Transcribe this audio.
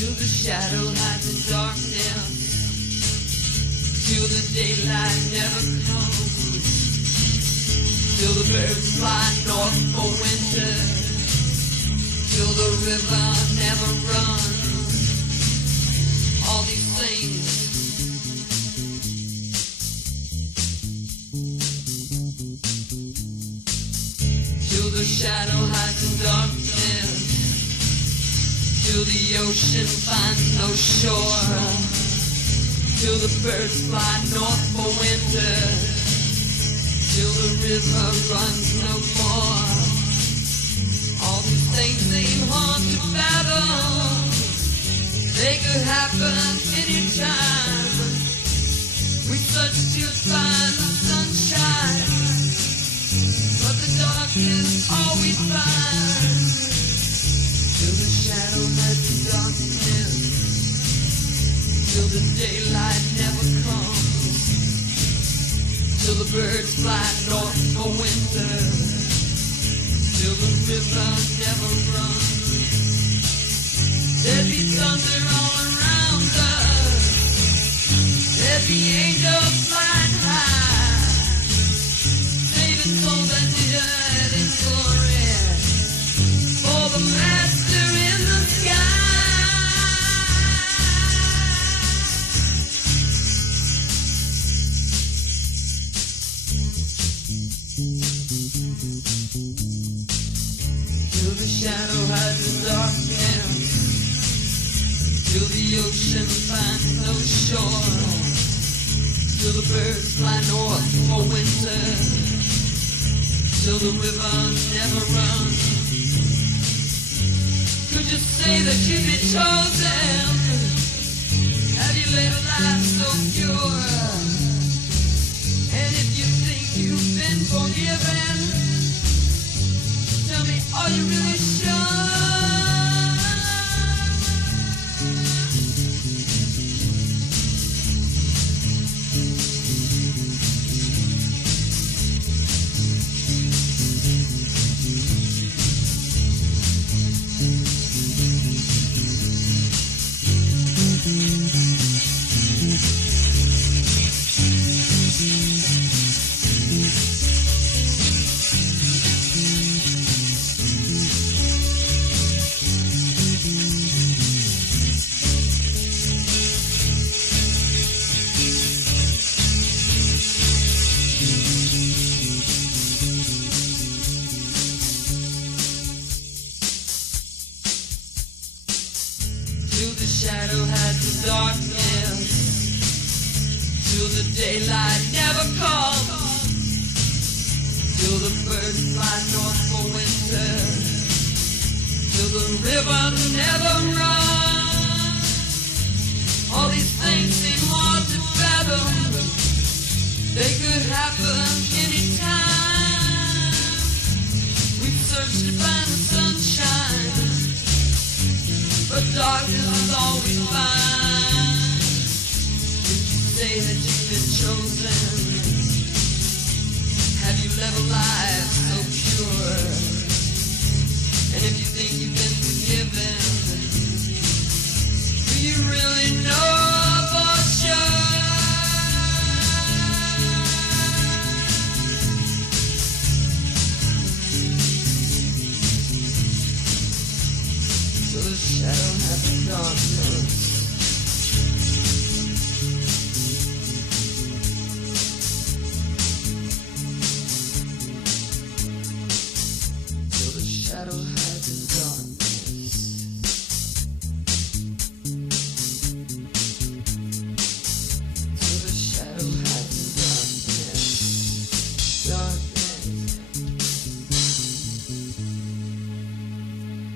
till the shadow hides in darkness, till the daylight never comes, till the birds fly north for winter, till the river never runs. All these things till the shadow hides in darkness, till the ocean finds no shore, till the birds fly north for winter, till the river runs no more. All these things seem hard to fathom. They could happen anytime. We search to find the sunshine, but the darkness all we find. Till the shadow hides in darkness, till the daylight never comes, till the birds fly north for winter, till the river never runs. There'd be thunder all around us, there'd be angels flying high, saving souls that died in glory for the Master in the sky. Till the shadow hides in darkness, till the ocean finds no shore, till the birds fly north for winter, till the river never runs. Could you say that you've been chosen? Have you led a life so pure? And if you think you've been forgiven, tell me, are you really sure? Till the shadow hides in darkness, till the daylight never comes, till the birds fly north for winter, till the river never runs. All these things seem hard to fathom. They could happen anytime. We search to find the sunshine, but darkness is all we find. Did you say that you've been chosen? Have you led a life so pure? And if you think you've been forgiven, do you really know for sure? Till the shadow has darkness,